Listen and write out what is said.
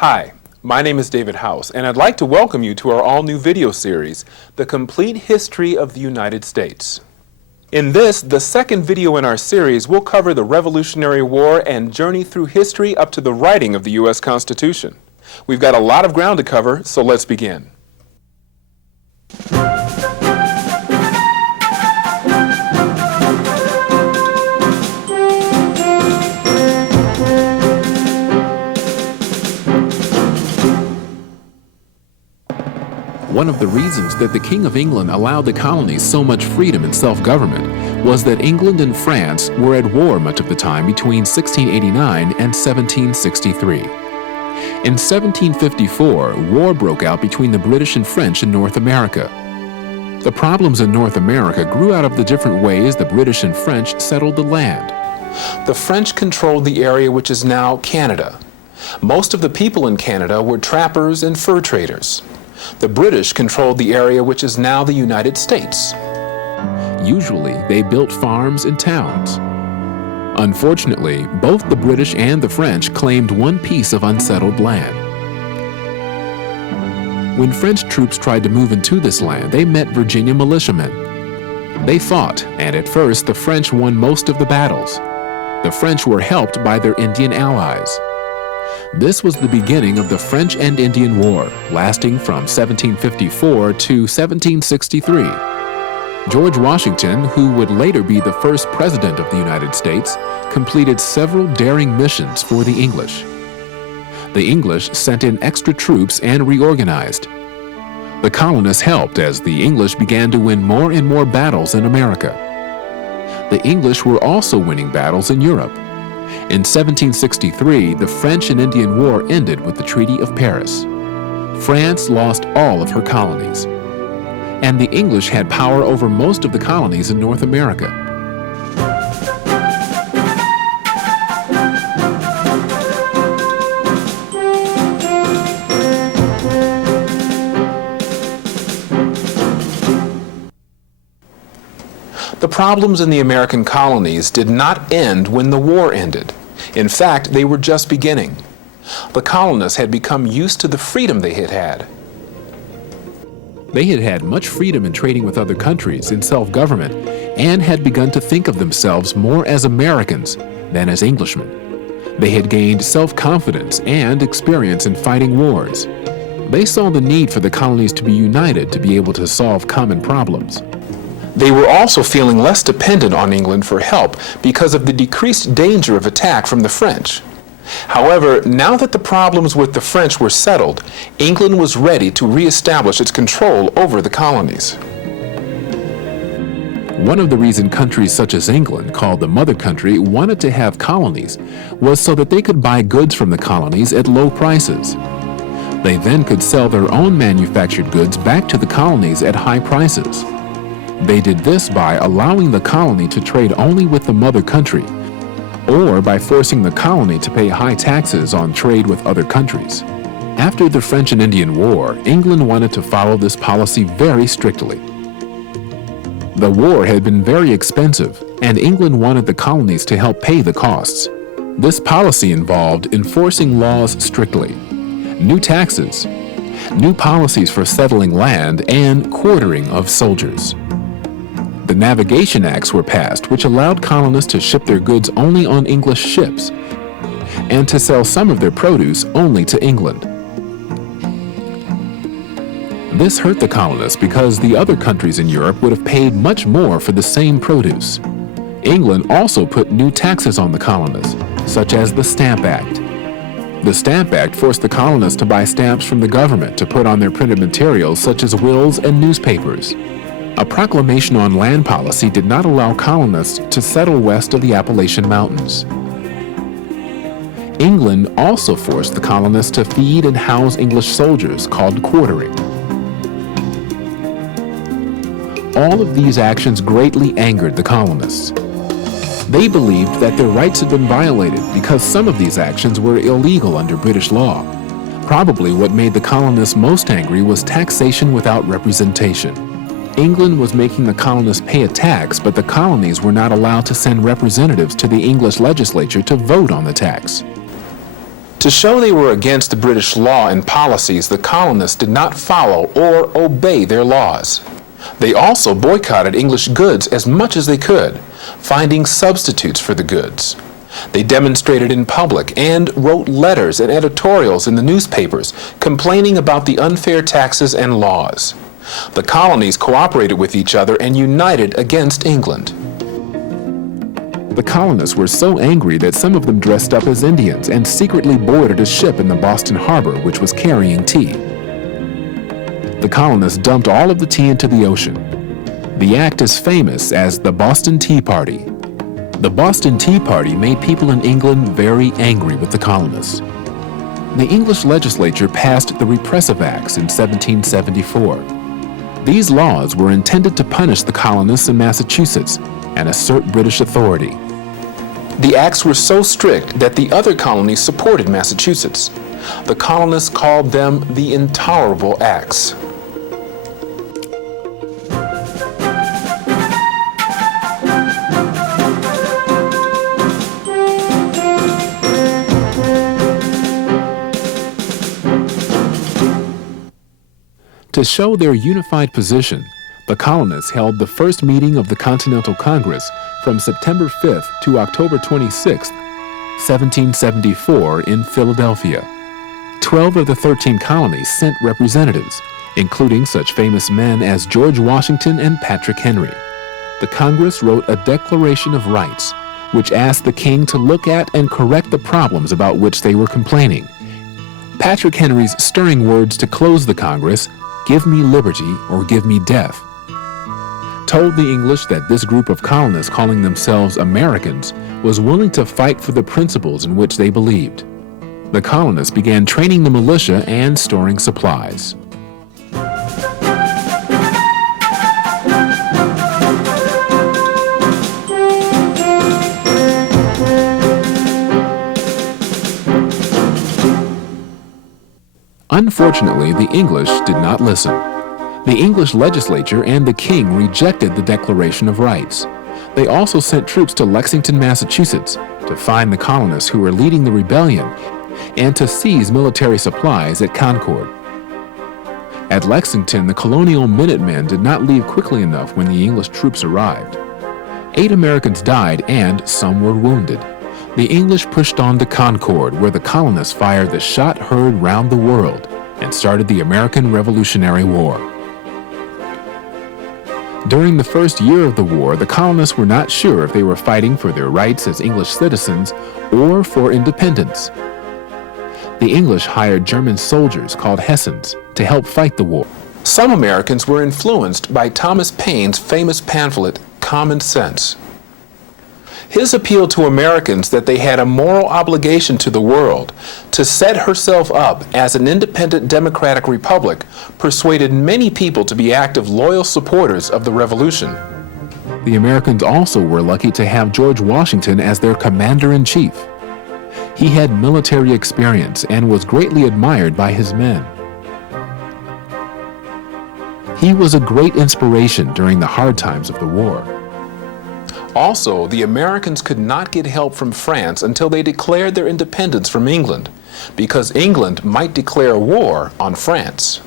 Hi, my name is David House, and I'd like to welcome you to our all-new video series, The Complete History of the United States. In this, the second video in our series, we'll cover the Revolutionary War and journey through history up to the writing of the U.S. Constitution. We've got a lot of ground to cover, so let's begin. One of the reasons that the King of England allowed the colonies so much freedom and self-government was that England and France were at war much of the time between 1689 and 1763. In 1754, war broke out between the British and French in North America. The problems in North America grew out of the different ways the British and French settled the land. The French controlled the area which is now Canada. Most of the people in Canada were trappers and fur traders. The British controlled the area which is now the United States. Usually, they built farms and towns. Unfortunately, both the British and the French claimed one piece of unsettled land. When French troops tried to move into this land, they met Virginia militiamen. They fought, and at first the French won most of the battles. The French were helped by their Indian allies. This was the beginning of the French and Indian War, lasting from 1754 to 1763. George Washington, who would later be the first president of the United States, completed several daring missions for the English. The English sent in extra troops and reorganized. The colonists helped as the English began to win more and more battles in America. The English were also winning battles in Europe. In 1763, the French and Indian War ended with the Treaty of Paris. France lost all of her colonies, and the English had power over most of the colonies in North America. The problems in the American colonies did not end when the war ended. In fact, they were just beginning. The colonists had become used to the freedom they had had. They had had much freedom in trading with other countries in self-government and had begun to think of themselves more as Americans than as Englishmen. They had gained self-confidence and experience in fighting wars. They saw the need for the colonies to be united to be able to solve common problems. They were also feeling less dependent on England for help because of the decreased danger of attack from the French. However, now that the problems with the French were settled, England was ready to reestablish its control over the colonies. One of the reasons countries such as England, called the mother country, wanted to have colonies was so that they could buy goods from the colonies at low prices. They then could sell their own manufactured goods back to the colonies at high prices. They did this by allowing the colony to trade only with the mother country, or by forcing the colony to pay high taxes on trade with other countries. After the French and Indian War, England wanted to follow this policy very strictly. The war had been very expensive, and England wanted the colonies to help pay the costs. This policy involved enforcing laws strictly, new taxes, new policies for settling land, and quartering of soldiers. The Navigation Acts were passed, which allowed colonists to ship their goods only on English ships and to sell some of their produce only to England. This hurt the colonists because the other countries in Europe would have paid much more for the same produce. England also put new taxes on the colonists, such as the Stamp Act. The Stamp Act forced the colonists to buy stamps from the government to put on their printed materials such as wills and newspapers. A proclamation on land policy did not allow colonists to settle west of the Appalachian Mountains. England also forced the colonists to feed and house English soldiers, called quartering. All of these actions greatly angered the colonists. They believed that their rights had been violated because some of these actions were illegal under British law. Probably what made the colonists most angry was taxation without representation. England was making the colonists pay a tax, but the colonies were not allowed to send representatives to the English legislature to vote on the tax. To show they were against the British law and policies, the colonists did not follow or obey their laws. They also boycotted English goods as much as they could, finding substitutes for the goods. They demonstrated in public and wrote letters and editorials in the newspapers complaining about the unfair taxes and laws. The colonies cooperated with each other and united against England. The colonists were so angry that some of them dressed up as Indians and secretly boarded a ship in the Boston harbor which was carrying tea. The colonists dumped all of the tea into the ocean. The act is famous as the Boston Tea Party. The Boston Tea Party made people in England very angry with the colonists. The English legislature passed the Repressive Acts in 1774. These laws were intended to punish the colonists in Massachusetts and assert British authority. The acts were so strict that the other colonies supported Massachusetts. The colonists called them the Intolerable Acts. To show their unified position, the colonists held the first meeting of the Continental Congress from September 5th to October 26th, 1774 in Philadelphia. 12 of the 13 colonies sent representatives, including such famous men as George Washington and Patrick Henry. The Congress wrote a Declaration of Rights, which asked the king to look at and correct the problems about which they were complaining. Patrick Henry's stirring words to close the Congress, "Give me liberty or give me death," told the English that this group of colonists calling themselves Americans was willing to fight for the principles in which they believed. The colonists began training the militia and storing supplies. Unfortunately, the English did not listen. The English legislature and the king rejected the Declaration of Rights. They also sent troops to Lexington, Massachusetts, to find the colonists who were leading the rebellion and to seize military supplies at Concord. At Lexington, the colonial Minutemen did not leave quickly enough when the English troops arrived. 8 Americans died and some were wounded. The English pushed on to Concord, where the colonists fired the shot heard round the world and started the American Revolutionary War. During the first year of the war, the colonists were not sure if they were fighting for their rights as English citizens or for independence. The English hired German soldiers called Hessians to help fight the war. Some Americans were influenced by Thomas Paine's famous pamphlet, Common Sense. His appeal to Americans that they had a moral obligation to the world to set herself up as an independent democratic republic persuaded many people to be active, loyal supporters of the revolution. The Americans also were lucky to have George Washington as their commander-in-chief. He had military experience and was greatly admired by his men. He was a great inspiration during the hard times of the war. Also, the Americans could not get help from France until they declared their independence from England, because England might declare war on France.